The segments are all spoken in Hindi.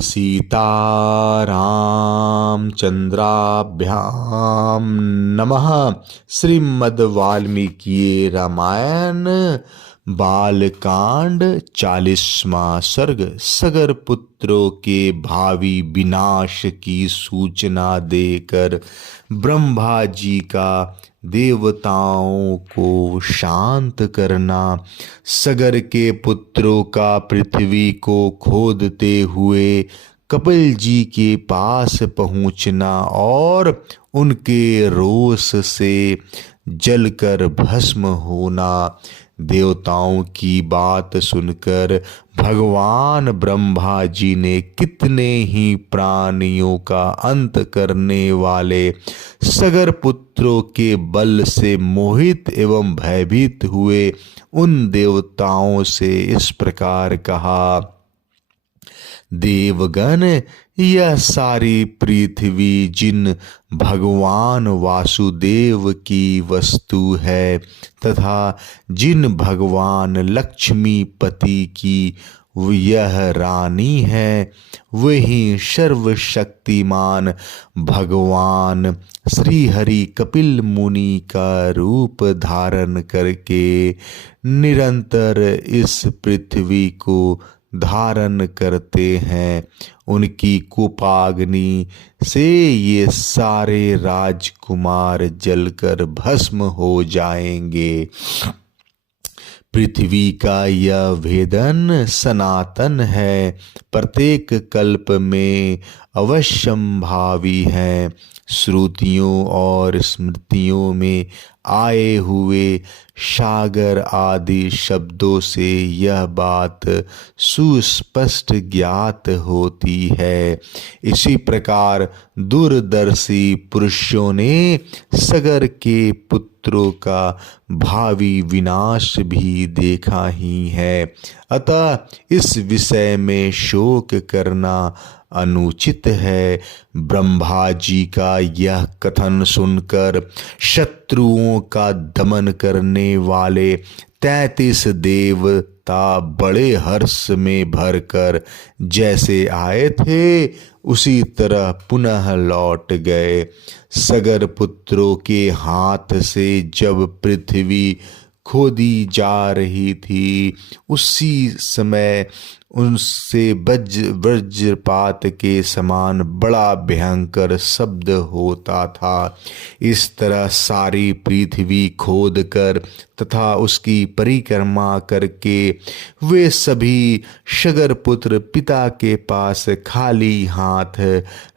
सीतारामचंद्राभ्याम नमः। श्रीमद् वाल्मीकि रामायण बालकांड 40वां सर्ग। सगर पुत्रों के भावी विनाश की सूचना देकर ब्रह्मा जी का देवताओं को शांत करना, सगर के पुत्रों का पृथ्वी को खोदते हुए कपिल जी के पास पहुंचना और उनके रोष से जलकर भस्म होना। देवताओं की बात सुनकर भगवान ब्रह्मा जी ने कितने ही प्राणियों का अंत करने वाले सगर पुत्रों के बल से मोहित एवं भयभीत हुए उन देवताओं से इस प्रकार कहा। देवगण, यह सारी पृथ्वी जिन भगवान वासुदेव की वस्तु है तथा जिन भगवान लक्ष्मीपति की यह रानी है, वही सर्वशक्तिमान भगवान श्री हरि कपिल मुनि का रूप धारण करके निरंतर इस पृथ्वी को धारण करते हैं। उनकी कोपाग्नि से ये सारे राजकुमार जलकर भस्म हो जाएंगे। पृथ्वी का यह वेदन सनातन है, प्रत्येक कल्प में अवश्यंभावी है। श्रुतियों और स्मृतियों में आए हुए सागर आदि शब्दों से यह बात सुस्पष्ट ज्ञात होती है। इसी प्रकार दूरदर्शी पुरुषों ने सगर के पुत्रों का भावी विनाश भी देखा ही है। अतः इस विषय में शोक करना अनुचित है। ब्रह्मा जी का यह कथन सुनकर शत्रुओं का दमन करने वाले 33 देवता बड़े हर्ष में भरकर जैसे आए थे उसी तरह पुनः लौट गए। सगर पुत्रों के हाथ से जब पृथ्वी खोदी जा रही थी, उसी समय उनसे वज्रपात के समान बड़ा भयंकर शब्द होता था। इस तरह सारी पृथ्वी खोद कर तथा उसकी परिक्रमा करके वे सभी सगर पुत्र पिता के पास खाली हाथ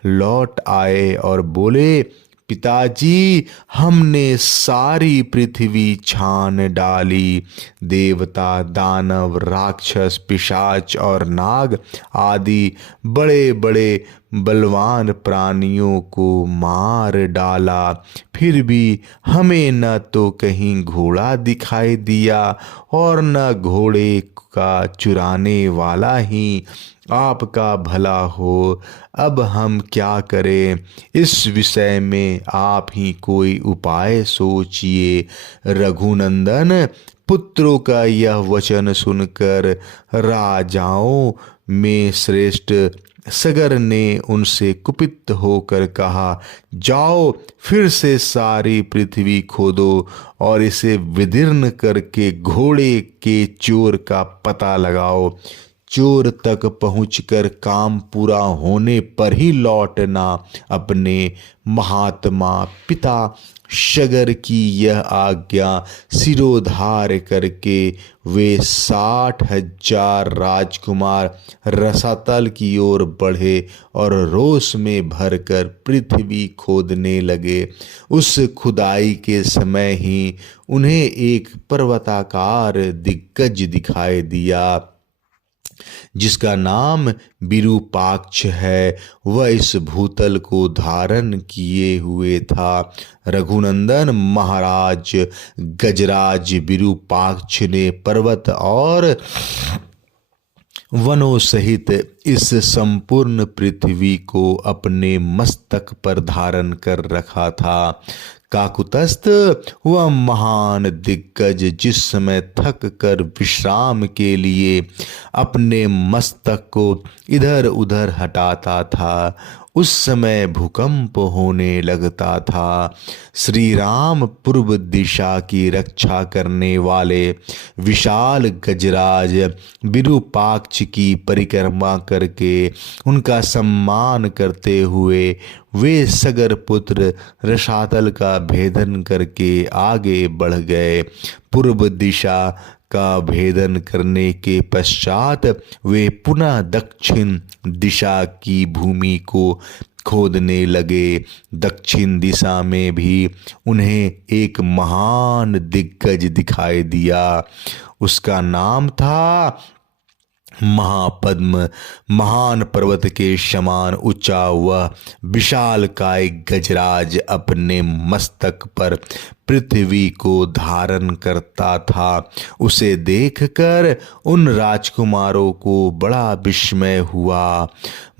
लौट आए और बोले, पिताजी, हमने सारी पृथ्वी छान डाली। देवता, दानव, राक्षस, पिशाच और नाग आदि बड़े बड़े बलवान प्राणियों को मार डाला, फिर भी हमें न तो कहीं घोड़ा दिखाई दिया और न घोड़े का चुराने वाला ही आपका भला हो। अब हम क्या करें? इस विषय में आप ही कोई उपाय सोचिए। रघुनंदन, पुत्रों का यह वचन सुनकर राजाओं में श्रेष्ठ सगर ने उनसे कुपित होकर कहा, जाओ फिर से सारी पृथ्वी खोदो और इसे विदीर्ण करके घोड़े के चोर का पता लगाओ। चोर तक पहुंचकर काम पूरा होने पर ही लौटना। अपने महात्मा पिता सगर की यह आज्ञा सिरोधार्य करके वे 60,000 राजकुमार रसातल की ओर बढ़े और रोष में भरकर पृथ्वी खोदने लगे। उस खुदाई के समय ही उन्हें एक पर्वताकार दिग्गज दिखाई दिया जिसका नाम विरूपाक्ष है। वह इस भूतल को धारण किए हुए था। रघुनंदन महाराज गजराज विरूपाक्ष ने पर्वत और वनों सहित इस संपूर्ण पृथ्वी को अपने मस्तक पर धारण कर रखा था। काकुतस्थ वह महान दिग्गज जिस समय थक कर विश्राम के लिए अपने मस्तक को इधर उधर हटाता था, उस समय भूकंप होने लगता था। श्री राम पूर्व दिशा की रक्षा करने वाले विशाल गजराज विरूपाक्ष की परिक्रमा करके उनका सम्मान करते हुए वे सगर पुत्र रसातल का भेदन करके आगे बढ़ गए। पूर्व दिशा का भेदन करने के पश्चात वे पुनः दक्षिण दिशा की भूमि को खोदने लगे। दक्षिण दिशा में भी उन्हें एक महान दिग्गज दिखाई दिया। उसका नाम था महापद्म। महान पर्वत के समान ऊंचा वह विशालकाय गजराज अपने मस्तक पर पृथ्वी को धारण करता था। उसे देखकर उन राजकुमारों को बड़ा विस्मय हुआ।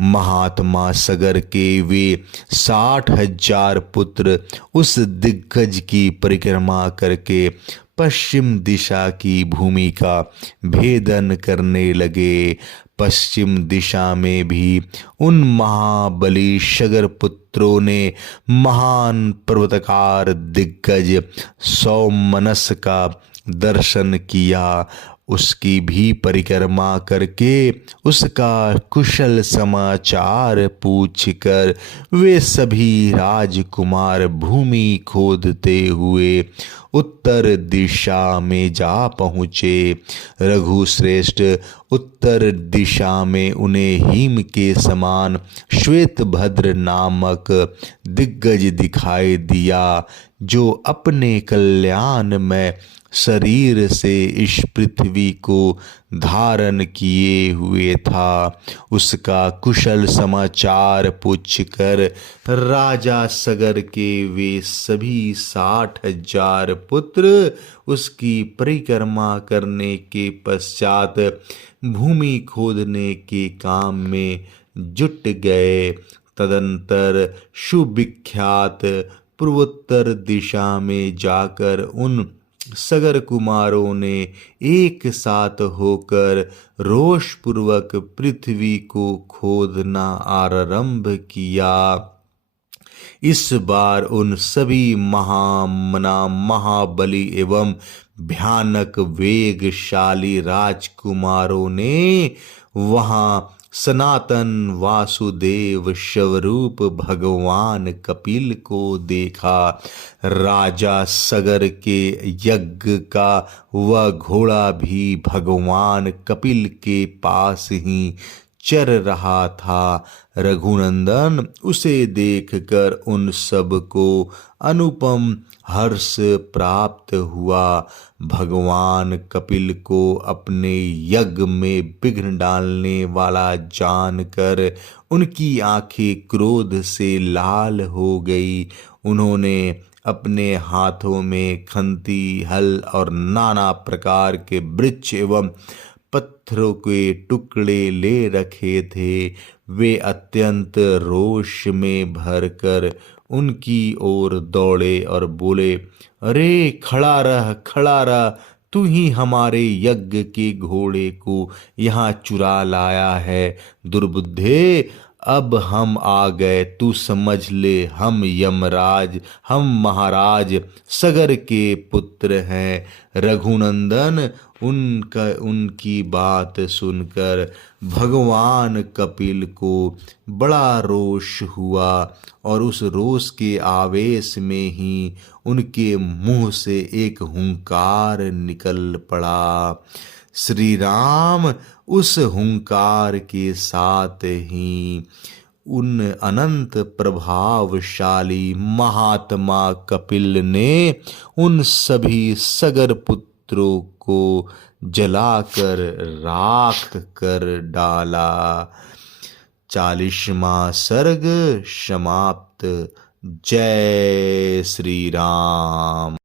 महात्मा सगर के वे 60,000 पुत्र उस दिग्गज की परिक्रमा करके पश्चिम दिशा की भूमि का भेदन करने लगे। पश्चिम दिशा में भी उन महाबली सगर पुत्रों ने महान पर्वतकार दिग्गज सौमनस का दर्शन किया। उसकी भी परिक्रमा करके उसका कुशल समाचार पूछकर वे सभी राजकुमार भूमि खोदते हुए उत्तर दिशा में जा पहुँचे। रघुश्रेष्ठ उत्तर दिशा में उन्हें हिम के समान श्वेतभद्र नामक दिग्गज दिखाई दिया, जो अपने कल्याण में शरीर से इस पृथ्वी को धारण किए हुए था। उसका कुशल समाचार पूछकर राजा सगर के वे सभी 60,000 पुत्र उसकी परिक्रमा करने के पश्चात भूमि खोदने के काम में जुट गए। तदंतर सुविख्यात पूर्वोत्तर दिशा में जाकर उन सगर कुमारों ने एक साथ होकर रोषपूर्वक पृथ्वी को खोदना आरंभ किया। इस बार उन सभी महाबली एवं भयानक वेगशाली राजकुमारों ने वहां सनातन वासुदेव स्वरूप भगवान कपिल को देखा। राजा सगर के यज्ञ का वह घोड़ा भी भगवान कपिल के पास ही चर रहा था। रघुनंदन उसे देखकर उन सब को अनुपम हर्ष प्राप्त हुआ। भगवान कपिल को अपने यज्ञ में विघ्न डालने वाला जानकर उनकी आंखें क्रोध से लाल हो गई। उन्होंने अपने हाथों में खंती, हल और नाना प्रकार के वृक्ष एवं पत्थरों के टुकड़े ले रखे थे। वे अत्यंत रोष में भरकर उनकी ओर दौड़े और बोले, अरे खड़ा रह, तू ही हमारे यज्ञ के घोड़े को यहाँ चुरा लाया है। दुर्बुद्धे, अब हम आ गए, तू समझ ले, हम यमराज, हम महाराज सगर के पुत्र हैं। रघुनंदन उनकी बात सुनकर भगवान कपिल को बड़ा रोष हुआ और उस रोष के आवेश में ही उनके मुंह से एक हुंकार निकल पड़ा। श्री राम उस हुंकार के साथ ही उन अनंत प्रभावशाली महात्मा कपिल ने उन सभी सगर पुत्रों को जलाकर राख कर डाला। 40वां सर्ग समाप्त। जय श्री राम।